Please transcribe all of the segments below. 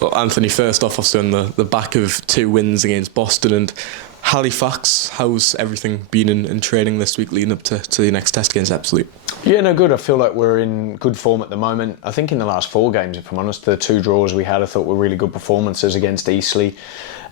Well, Anthony, first off, obviously on the back of 2 wins against Boston and Halifax, how's everything been in training this week leading up to the next test against Ebbsfleet? Yeah, no, good. I feel like we're in good form at the moment. I think in the last 4 games, if I'm honest, the 2 draws we had I thought were really good performances against Eastleigh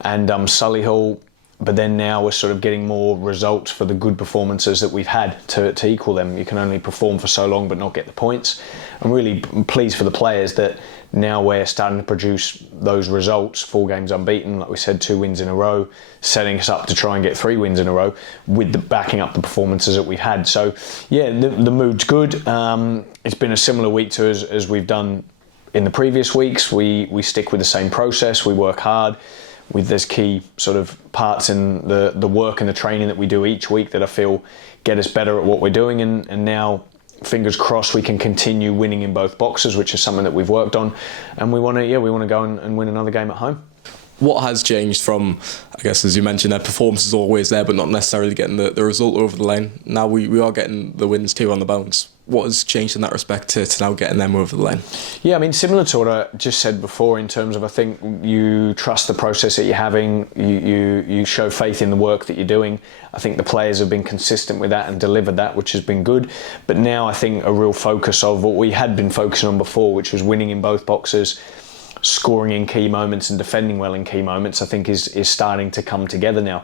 and Solihull. But then now we're sort of getting more results for the good performances that we've had to equal them. You can only perform for so long but not get the points. I'm really pleased for the players that now we're starting to produce those results. 4 games unbeaten, like we said, 2 wins in a row, setting us up to try and get 3 wins in a row with the backing up the performances that we've had. So yeah, the mood's good. It's been a similar week to as we've done in the previous weeks. We stick with the same process. We work hard. There's key sort of parts in the work and the training that we do each week that I feel get us better at what we're doing, and now fingers crossed we can continue winning in both boxes, which is something that we've worked on, and we want to go and win another game at home. What has changed from, I guess, as you mentioned, their performance is always there, but not necessarily getting the result over the line. Now we are getting the wins too on the bounce. What has changed in that respect to now getting them over the line? Yeah, I mean, similar to what I just said before in terms of, I think you trust the process that you're having, you show faith in the work that you're doing. I think the players have been consistent with that and delivered that, which has been good. But now I think a real focus of what we had been focusing on before, which was winning in both boxes, scoring in key moments and defending well in key moments, I think is starting to come together now.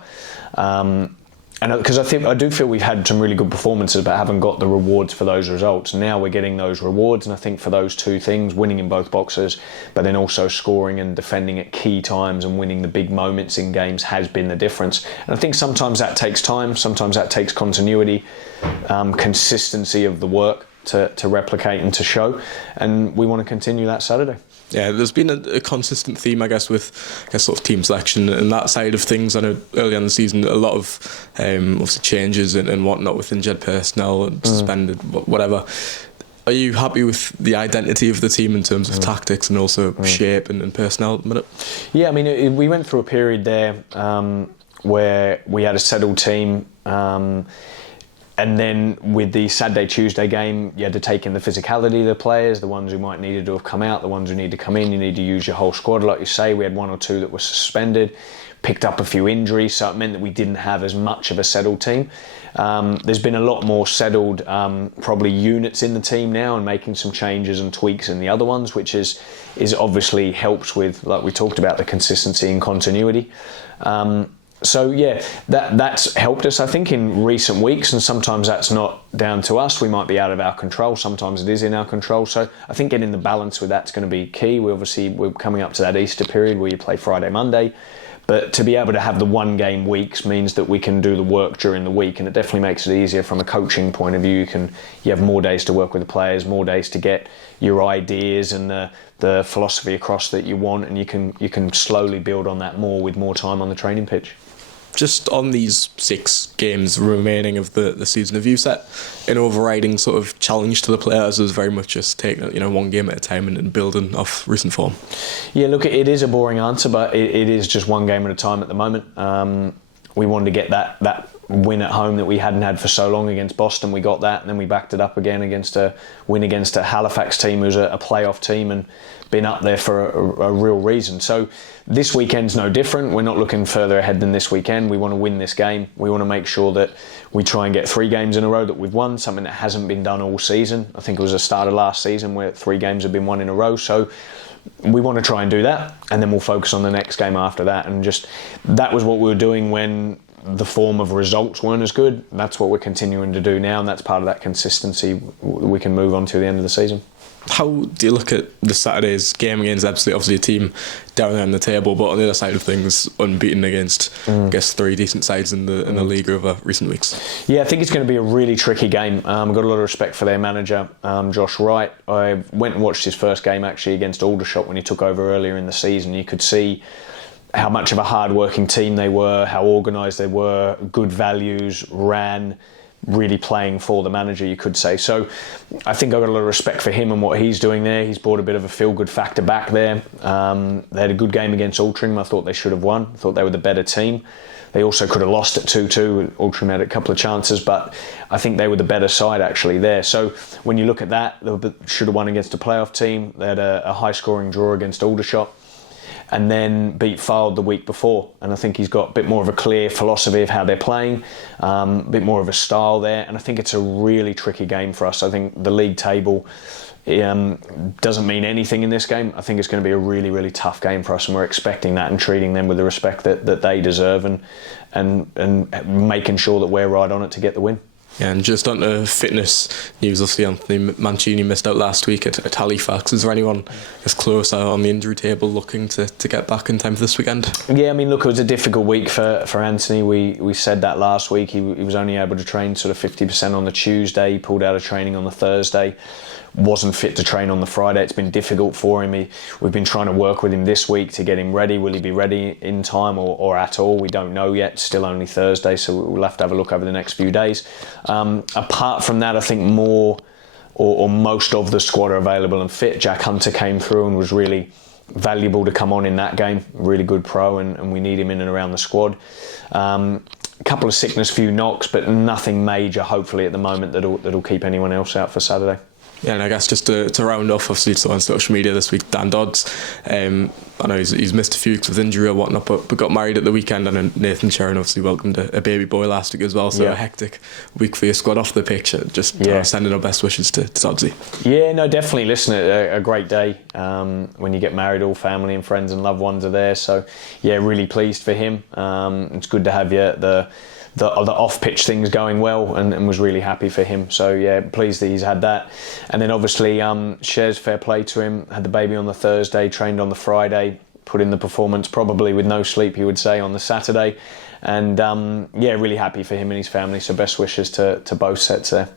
And because I do feel we've had some really good performances but haven't got the rewards for those results. Now we're getting those rewards, and I think for those 2 things, winning in both boxes, but then also scoring and defending at key times and winning the big moments in games has been the difference. And I think sometimes that takes time, sometimes that takes continuity, consistency of the work to replicate and to show, and we want to continue that Saturday. Yeah, there's been a consistent theme, I guess, with sort of team selection and that side of things. I know early on in the season, a lot of obviously changes and whatnot with injured personnel, suspended, whatever. Are you happy with the identity of the team in terms of tactics and also shape and personnel at the minute? Yeah, I mean, we went through a period there where we had a settled team. And then with the Saturday-Tuesday game, you had to take in the physicality of the players, the ones who might needed to have come out, the ones who need to come in. You need to use your whole squad. Like you say, we had 1 or 2 that were suspended, picked up a few injuries, so it meant that we didn't have as much of a settled team. There's been a lot more settled probably units in the team now, and making some changes and tweaks in the other ones, which is obviously helps with, like we talked about, the consistency and continuity. So yeah, that's helped us, I think, in recent weeks, and sometimes that's not down to us. We might be out of our control. Sometimes it is in our control. So I think getting the balance with that's going to be key. We're coming up to that Easter period where you play Friday, Monday. But to be able to have the 1-game weeks means that we can do the work during the week, and it definitely makes it easier from a coaching point of view. You have more days to work with the players, more days to get your ideas and the philosophy across that you want, and you can slowly build on that more with more time on the training pitch. Just on these 6 games remaining of the season, have you set an overriding sort of challenge to the players? As very much just taking 1 game at a time and building off recent form? Yeah, look, it is a boring answer, but it is just 1 game at a time at the moment. We wanted to get that win at home that we hadn't had for so long against Boston. We got that, and then we backed it up again against a win against a Halifax team who's a playoff team and been up there for a real reason. So this weekend's no different. We're not looking further ahead than this weekend. We want to win this game. We want to make sure that we try and get 3 games in a row that we've won, something that hasn't been done all season. I think it was the start of last season where 3 games have been won in a row. So we want to try and do that, and then we'll focus on the next game after that. And just that was what we were doing when the form of results weren't as good. That's what we're continuing to do now, and that's part of that consistency we can move on to the end of the season. How do you look at the Saturday's game against Ebbsfleet? Obviously a team down there on the table, but on the other side of things, unbeaten against, I guess, 3 decent sides in the league over recent weeks. Yeah, I think it's going to be a really tricky game. I've got a lot of respect for their manager, Josh Wright. I went and watched his first game actually against Aldershot when he took over earlier in the season. You could see how much of a hard-working team they were, how organised they were, good values, ran, really playing for the manager, you could say. So I think I've got a lot of respect for him and what he's doing there. He's brought a bit of a feel-good factor back there. They had a good game against Altrincham. I thought they should have won. I thought they were the better team. They also could have lost at 2-2. Altrincham had a couple of chances, but I think they were the better side actually there. So when you look at that, they should have won against a playoff team. They had a high-scoring draw against Aldershot. and then beat Fylde the week before. And I think he's got a bit more of a clear philosophy of how they're playing, a bit more of a style there. And I think it's a really tricky game for us. I think the league table doesn't mean anything in this game. I think it's going to be a really, really tough game for us, and we're expecting that and treating them with the respect that they deserve, and making sure that we're right on it to get the win. Yeah, and just on to fitness news, obviously Anthony Mancini missed out last week at Halifax. Is there anyone as closer on the injury table looking to get back in time for this weekend? Yeah, I mean, look, it was a difficult week for Anthony. We said that last week. He was only able to train sort of 50% on the Tuesday. He pulled out of training on the Thursday. Wasn't fit to train on the Friday. It's been difficult for him. We've been trying to work with him this week to get him ready. Will he be ready in time or at all? We don't know yet. It's still only Thursday, so we'll have to have a look over the next few days. Apart from that, I think more or most of the squad are available and fit. Jack Hunter came through and was really valuable to come on in that game. Really good pro, and we need him in and around the squad. A couple of sickness, few knocks, but nothing major, hopefully, at the moment that'll keep anyone else out for Saturday. Yeah, and I guess just to round off, obviously, so on social media this week, Dan Dodds, I know he's missed a few weeks with injury or whatnot, but got married at the weekend, and then Nathan Sharon obviously welcomed a baby boy last week as well, so a hectic week for your squad off the pitch. Just sending our best wishes to Doddsy. Yeah, no, definitely. Listen, a great day when you get married, all family and friends and loved ones are there, so yeah, really pleased for him. It's good to have the off-pitch things going well, and was really happy for him. So yeah, pleased that he's had that. And then obviously Shez, fair play to him, had the baby on the Thursday, trained on the Friday, put in the performance, probably with no sleep, he would say, on the Saturday. And really happy for him and his family, so best wishes to both sets there.